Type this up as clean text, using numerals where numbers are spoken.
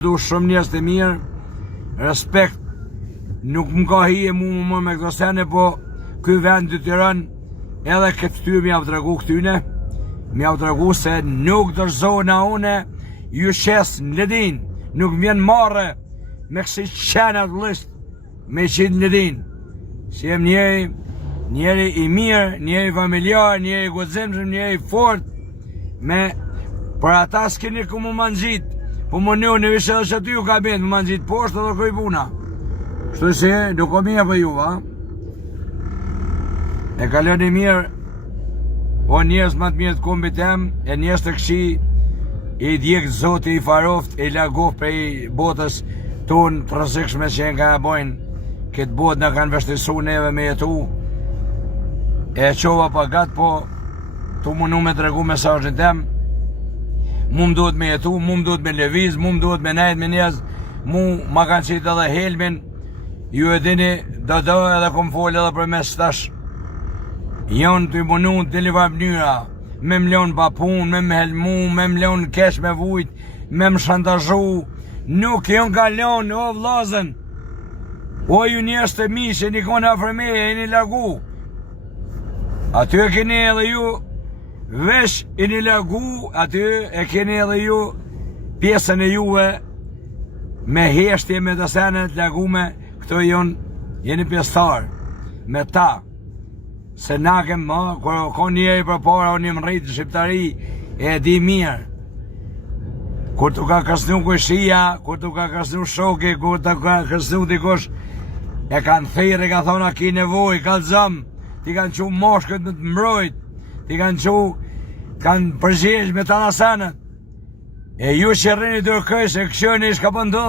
Du shumë njerëz të mirë, respekt, nuk më ka hije mu me këto sene, po ky vend të Tiranë, edhe këtë ty mi avdragu këtyne, mi avdragu se nuk dërzona une, ju shes në ledin, nuk vjen marre me kësi qenat lësht, me qitë në ledin. Si jem njeri i mirë, njeri familjar, njeri gozimshëm, njeri fort, për ata s'keni ku mu manxit. Po më në vishë edhe që ty ju ka bëndë, më në gjitë poshtë edhe kërë puna. Shtu si, nuk o mija për ju, va? E kalën i mirë, o njës më të mirë të kombit tem, e njës të këshi, i djekë zoti i faroft, i lagof prej botës tonë të rëzikshme që e nga e bojnë, këtë botë në kanë vështisu neve me jetu, e qova pa gatë, po, tu më nu me të regu mesajën tem, mu më duhet me jetu, mu më duhet me leviz, mu më duhet me nejt me njëz, mu ma kanë qitë edhe helmin, ju e dini, do edhe kom folë edhe për mes tash. Jonë të i munu të liva mënyra, me mlon pa pun, me më helmu, me mlon kesh me vujt, me më shantazhu, nuk jonë ka lon, o vlazën, o ju njës të mi që një kone afrmeje, e një lagu. Aty e keni edhe ju, vesh i një lagu, aty e keni edhe ju pjesën e juve me heshtje me të senet lagume, këto jeni pjestar me ta, se na kem ma, kër ka njeri për para o një më rritë shqiptari e di mirë, kur të ka kësnu këshia, kur të ka kësnu shoki, kur të ka kësnu dikush, e kanë thirë, e ka thona ki nevoj, ka zëm, ti kanë që moshkët në të mbrojt, ti kanë përgjesh me të nasanët. E ju që rrini dërkëj se këshoni shka pëndodhë me